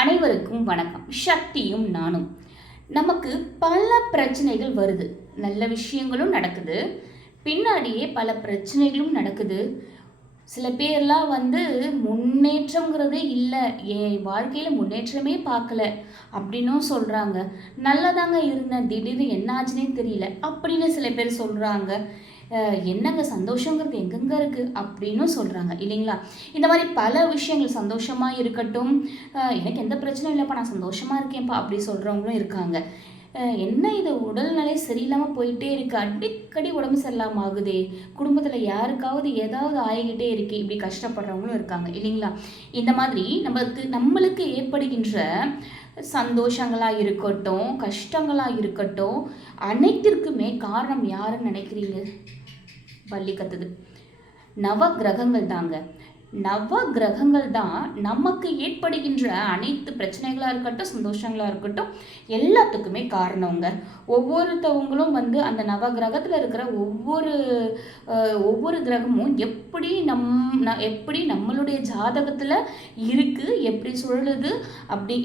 அனைவருக்கும் வணக்கம். சக்தியும் நானும். நமக்கு பல பிரச்சனைகள் வருது, நல்ல விஷயங்களும் நடக்குது, பின்னாடியே பல பிரச்சனைகளும் நடக்குது. சில பேர்லாம் முன்னேற்றங்கிறதே இல்லை, என் வாழ்க்கையில் முன்னேற்றமே பார்க்கல அப்படின்னும் சொல்கிறாங்க. நல்லதாங்க இருந்தேன், திடீர்னு என்னாச்சுன்னே தெரியல அப்படின்னு சில பேர் சொல்கிறாங்க. என்னங்க சந்தோஷங்கிறது எங்கெங்கே இருக்குது அப்படின்னு சொல்கிறாங்க இல்லைங்களா? இந்த மாதிரி பல விஷயங்கள், சந்தோஷமாக இருக்கட்டும், எனக்கு எந்த பிரச்சனையும் இல்லைப்பா, நான் சந்தோஷமாக இருக்கேன்ப்பா அப்படி சொல்கிறவங்களும் இருக்காங்க. என்ன இது உடல்நிலை சரியில்லாமல் போயிட்டே இருக்குது, அடிக்கடி உடம்பு சரியில்லாமல் ஆகுதே, குடும்பத்தில் யாருக்காவது ஏதாவது ஆகிக்கிட்டே இருக்கு, இப்படி கஷ்டப்படுறவங்களும் இருக்காங்க இல்லைங்களா? இந்த மாதிரி நம்மளுக்கு ஏற்படுகின்ற சந்தோஷங்களாக இருக்கட்டும், கஷ்டங்களாக இருக்கட்டும், அனைத்திற்குமே காரணம் யாருன்னு நினைக்கிறீங்க? பள்ளி கத்துது. நவ கிரகங்கள் தாங்க. நவ கிரகங்கள் தான் நமக்கு ஏற்படுகின்ற அனைத்து பிரச்சனைகளாக இருக்கட்டும், சந்தோஷங்களாக இருக்கட்டும், எல்லாத்துக்குமே காரணங்க. ஒவ்வொருத்தவங்களும் அந்த நவ கிரகத்தில் இருக்கிற ஒவ்வொரு கிரகமும் எப்படி நம்மளுடைய ஜாதகத்தில் இருக்குது, எப்படி சொல்லுது,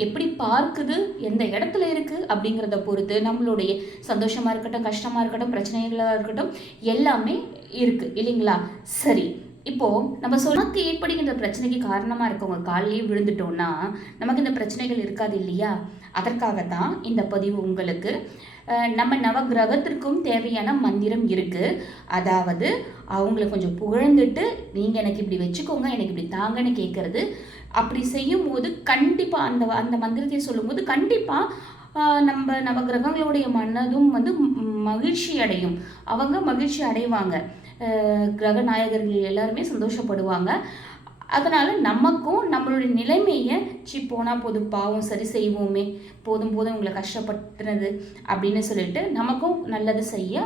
எப்படி பார்க்குது, எந்த இடத்துல இருக்குது அப்படிங்கிறத பொறுத்து நம்மளுடைய சந்தோஷமாக இருக்கட்டும், கஷ்டமாக இருக்கட்டும், பிரச்சனைகளாக இருக்கட்டும், எல்லாமே இருக்குது இல்லைங்களா? சரி, இப்போது நம்ம நமக்கு ஏற்படுகின்ற பிரச்சனைக்கு காரணமாக இருக்கவங்க காலையே விழுந்துட்டோம்னா நமக்கு இந்த பிரச்சனைகள் இருக்காது இல்லையா? அதற்காகத்தான் இந்த பதிவு உங்களுக்கு. நம்ம நவகிரகத்திற்கும் தேவையான மந்திரம் இருக்குது. அதாவது அவங்கள கொஞ்சம் புகழ்ந்துட்டு, நீங்கள் எனக்கு இப்படி வச்சுக்கோங்க, எனக்கு இப்படி தாங்கன்னு கேட்குறது. அப்படி செய்யும் போது கண்டிப்பாக அந்த மந்திரத்தை சொல்லும்போது கண்டிப்பாக நம்ம நவகிரகங்களுடைய மனதும் மகிழ்ச்சி அடையும். அவங்க மகிழ்ச்சி அடைவாங்க. கிரக நாயகர்கள் எல்லாருமே சந்தோஷப்படுவாங்க. அதனால் நமக்கும் நம்மளுடைய நிலைமையை போனால் போதும், பாவம் சரி செய்வோமே, போதும் உங்களை கஷ்டப்படுத்துறது அப்படின்னு சொல்லிட்டு நமக்கும் நல்லது செய்ய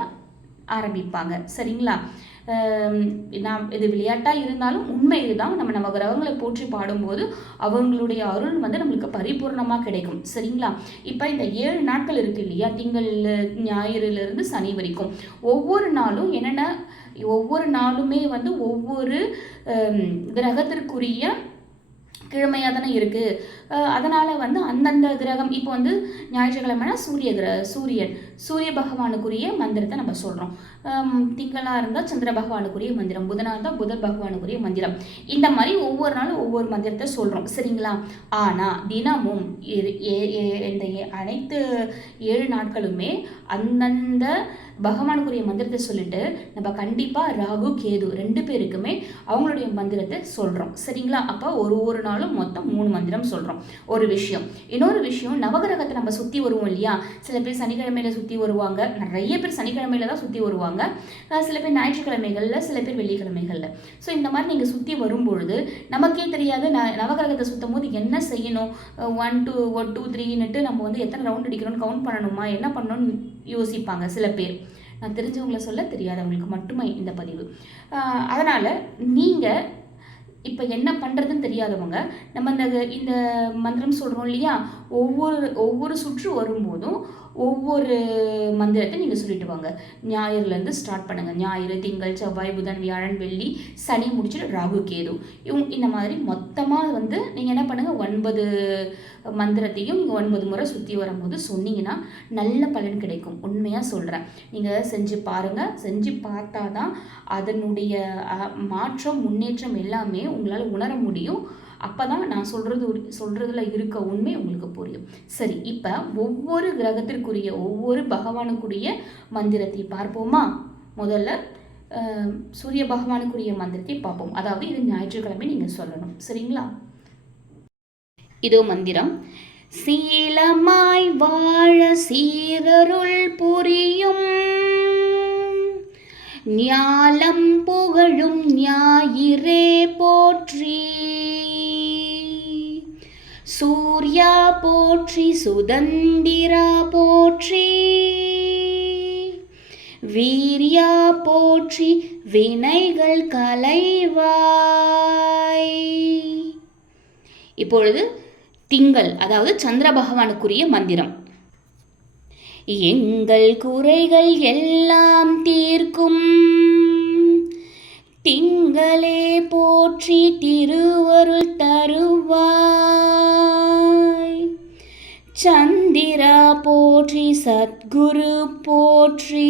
ஆரம்பிப்பாங்க. சரிங்களா? இது விளையாட்டாக இருந்தாலும் உண்மை இதுதான். நம்ம கிரகங்களை போற்றி பாடும்போது அவங்களுடைய அருள் நம்மளுக்கு பரிபூர்ணமாக கிடைக்கும். சரிங்களா? இப்போ இந்த 7 நாட்கள் இருக்குது இல்லையா? திங்கள் ஞாயிறுலேருந்து சனி வரைக்கும் ஒவ்வொரு நாளும் ஒவ்வொரு நாளுமே ஒவ்வொரு கிரகத்திற்குரிய கிழமையாக தானே இருக்குது. அதனால் அந்தந்த கிரகம் இப்போ ஞாயிற்றுக்கிழமைனா சூரிய பகவானுக்குரிய மந்திரத்தை நம்ம சொல்கிறோம். திங்களாக இருந்தால் சந்திர பகவானுக்குரிய மந்திரம், புதனாக இருந்தால் புதன் பகவானுக்குரிய மந்திரம். இந்த மாதிரி ஒவ்வொரு நாளும் ஒவ்வொரு மந்திரத்தை சொல்கிறோம். சரிங்களா? ஆனால் தினமும் இந்த அனைத்து 7 நாட்களுமே அந்தந்த பகவானுக்குரிய மந்திரத்தை சொல்லிட்டு நம்ம கண்டிப்பாக ராகு கேது 2 பேருக்குமே அவங்களுடைய மந்திரத்தை சொல்கிறோம். சரிங்களா? அப்போ ஒரு நாளும் மொத்தம் 3 மந்திரம் சொல்கிறோம். ஒரு விஷயம். இன்னொரு விஷயம், நவகிரகத்தை நம்ம சுற்றி வருவோம் இல்லையா? சில பேர் சனிக்கிழமையில சுற்றி வருவாங்க, நிறைய பேர் சனிக்கிழமையில தான் சுற்றி வருவாங்க, சில பேர் ஞாயிற்றுக்கிழமைகளில், சில பேர் வெள்ளிக்கிழமைகளில். ஸோ இந்த மாதிரி நீங்கள் சுற்றி வரும்பொழுது நமக்கே தெரியாது நவகிரகத்தை சுற்றும் போது என்ன செய்யணும், 1 2 3ன்னுட்டு நம்ம எத்தனை ரவுண்ட் அடிக்கணும்னு கவுண்ட் பண்ணணுமா, என்ன பண்ணணும்னு யோசிப்பாங்க சில பேர். நான் தெரிஞ்சவங்களை சொல்ல, தெரியாதவங்களுக்கு மட்டுமே இந்த பதிவு. அதனால் நீங்கள் இப்போ என்ன பண்ணுறதுன்னு தெரியாதவங்க நம்ம இந்த மந்திரம் சொல்கிறோம் இல்லையா? ஒவ்வொரு சுற்று வரும்போதும் ஒவ்வொரு மந்திரத்தை நீங்கள் சொல்லிட்டு வாங்க. ஞாயிறுலேருந்து ஸ்டார்ட் பண்ணுங்கள். ஞாயிறு, திங்கள், செவ்வாய், புதன், வியாழன், வெள்ளி, சனி முடிச்சுட்டு ராகு கேது. இந்த மாதிரி மொத்தமாக நீங்கள் என்ன பண்ணுங்கள், 9 மந்திரத்தையும் நீங்கள் 9 முறை சுற்றி வரும்போது சொன்னீங்கன்னா நல்ல பலன் கிடைக்கும். உண்மையாக சொல்கிறேன். நீங்கள் செஞ்சு பாருங்கள். செஞ்சு பார்த்தா தான் அதனுடைய மாற்றம், முன்னேற்றம் எல்லாமே உங்களால் உணர முடியும். அப்போ தான் நான் சொல்கிறதுல இருக்க உண்மை உங்களுக்கு புரியும். சரி, இப்போ ஒவ்வொரு கிரகத்திற்குரிய ஒவ்வொரு பகவானுக்குரிய மந்திரத்தை பார்ப்போமா? முதல்ல சூரிய பகவானுக்குரிய மந்திரத்தை பார்ப்போம். அதாவது இது ஞாயிற்றுக்கிழமை நீங்கள் சொல்லணும். சரிங்களா? இதோ மந்திரம். சீலமாய் வாழ சீரருள் புரியும், ஞாலம் புகழும் ஞாயிறே போற்றி, சூர்யா போற்றி, சுதந்திரா போற்றி, வீர்யா போற்றி, வினைகள் களைவாய். இப்பொழுது திங்கள், அதாவது சந்திர பகவானுக்குரிய மந்திரம். எங்கள் குறைகள் எல்லாம் தீர்க்கும் திங்களே போற்றி, திருவருள் தருவாய். சந்திரா போற்றி சத்குரு போற்றி,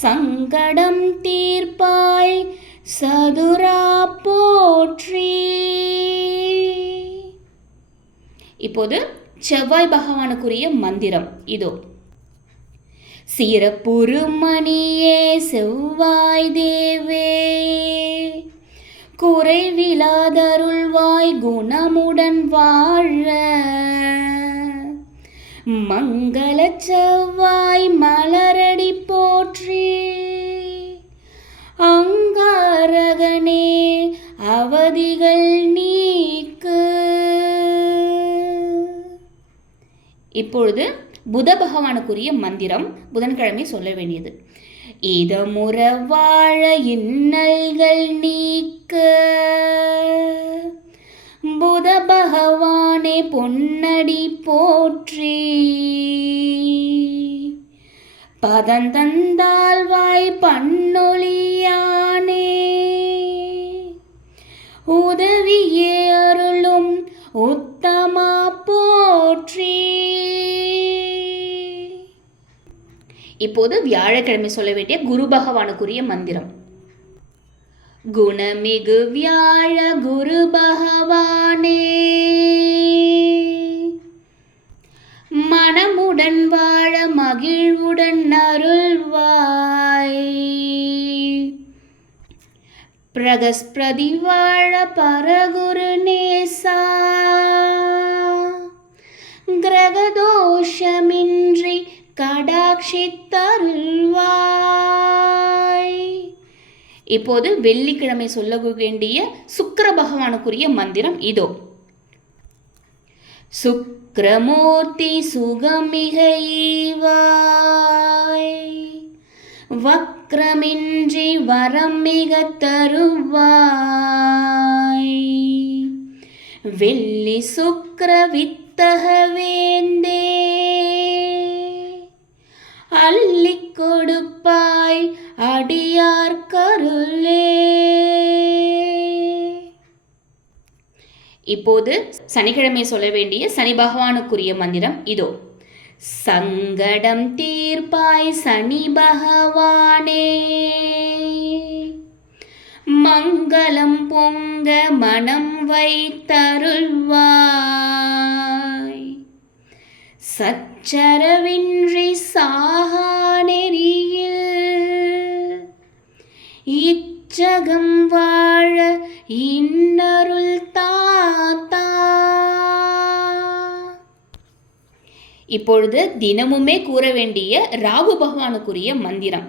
சங்கடம் தீர்ப்பாய் சதுரா போற்றி. இப்போது செவ்வாய் பகவானுக்குரிய மந்திரம் இதோ. சிறப்புருமணியே செவ்வாய் தேவே, குறைவிலாதருள்வாய் குணமுடன் வாழ, மங்கள செவ்வாய் மலரடி போற்றி, அங்காரகனே அவதிகள் நீக்கு. இப்பொழுது புத பகவானுக்குரிய மந்திரம், புதன்கிழமை சொல்ல வேண்டியது. இதமுற வாழ இன்னல்கள் நீக்க, புத பகவானே பொன்னடி போற்றி, பதந்தந்தாழ்வாய் பன்னொழியானே, உதவியே அருளும் உத்தமா போற்றி. இப்போது வியாழக்கிழமை சொல்ல வேண்டிய குரு பகவானுக்குரிய மந்திரம். குணமிகு வியாழ குரு பகவானே, மனமுடன் வாழ மகிழ்வுடன் அருள்வாய், பிரகஸ்பதி வாழ பரகுரு நேசா, கிரகதோஷமின்றி கடாட்சித்தருள்வாய். இப்போது வெள்ளிக்கிழமை சொல்ல வேண்டிய சுக்கிர பகவானுக்குரிய மந்திரம் இதோ. சுக்கிரமூர்த்தி சுகமிக ஈவாய், வக்ரமின்றி வரம் மிக தருவாய், வெள்ளி சுக்கிர வித்தக வேந்தே, அள்ளிக் கொடுப்பாய் அடியார் கருளே. இப்போது சனிக்கிழமை சொல்ல வேண்டிய சனி பகவானுக்குரிய மந்திரம் இதோ. சங்கடம் தீர்ப்பாய் சனி பகவானே, மங்களம் பொங்க மனம் வைத்தருள்வாய், சச்சரவின்றி சாகா நெறியில் இச்சகம் வாழ இன்னருள் தாத்தா. இப்பொழுது தினமுமே கூற வேண்டிய ராகு பகவானுக்குரிய மந்திரம்.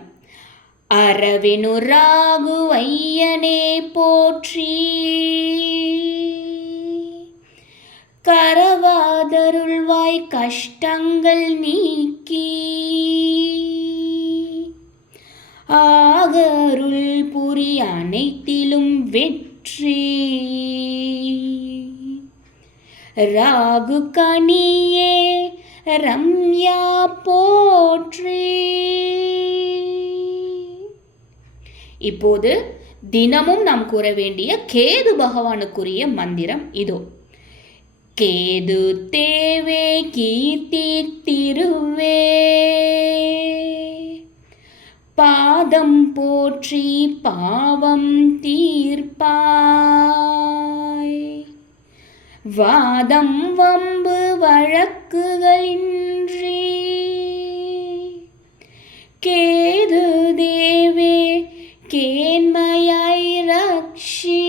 அரவெனு ராகு ஐயனே போற்றி, கரவாதருள்வாய் கஷ்டங்கள் நீக்கி, ஆகருள் புரி அனைத்திலும் வெற்றி, ராகு கனியே ரம்யா போற்றி. இப்போது தினமும் நாம் கூற வேண்டிய கேது பகவானுக்குரிய மந்திரம் இதோ. கேது தேவே கீர்த்தி திருவே, பாதம் போற்றி பாவம் தீர்ப்பாய், வாதம் வம்பு வழக்குகளின்றி, கேது தேவே கேண்மையாய் ரக்ஷி.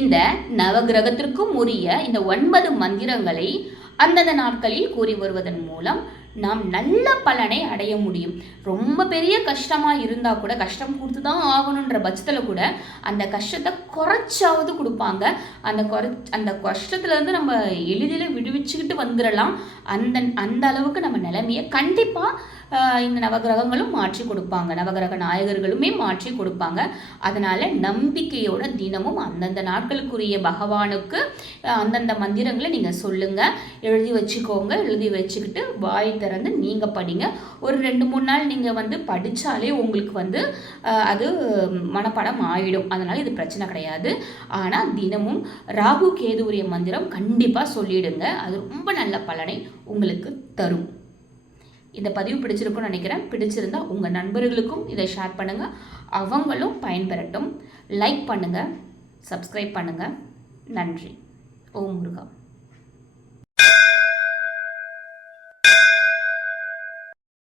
இந்த நவகிரகத்திற்கும் உரிய இந்த 9 மந்திரங்களை அந்தந்த நாட்களில் கூறி வருவதன் மூலம் நாம் நல்ல பலனை அடைய முடியும். ரொம்ப பெரிய கஷ்டமாக இருந்தால் கூட, கஷ்டம் கொடுத்து தான் ஆகணுன்ற பட்சத்தில் கூட அந்த கஷ்டத்தை குறைச்சாவது கொடுப்பாங்க. அந்த கஷ்டத்துலேருந்து நம்ம எளிதில் விடுவிச்சுக்கிட்டு வந்துடலாம். அந்த அளவுக்கு நம்ம நிலைமையை கண்டிப்பாக இந்த நவகிரகங்களும் மாற்றி கொடுப்பாங்க, நவகிரக நாயகர்களுமே மாற்றி கொடுப்பாங்க. அதனால் நம்பிக்கையோட தினமும் அந்தந்த நாட்களுக்குரிய பகவானுக்கு அந்தந்த மந்திரங்களை நீங்கள் சொல்லுங்கள், எழுதி வச்சுக்கோங்க. எழுதி வச்சுக்கிட்டு வாய் திறந்து நீங்கள் படிங்க. ஒரு 2-3 நாள் நீங்கள் படித்தாலே உங்களுக்கு அது மனப்பாடம் ஆகிடும். அதனால் இது பிரச்சனை கிடையாது. ஆனால் தினமும் ராகு கேதுவுரிய மந்திரம் கண்டிப்பாக சொல்லிடுங்க. அது ரொம்ப நல்ல பலனை உங்களுக்கு தரும். இந்த பதிவு பிடிச்சிருக்கும்னு நினைக்கிறேன். பிடிச்சிருந்தா உங்கள் நண்பர்களுக்கும் இதை ஷேர் பண்ணுங்கள், அவங்களும் பயன்பெறட்டும். லைக் பண்ணுங்கள், சப்ஸ்கிரைப் பண்ணுங்கள். நன்றி. ஓம் முருகா.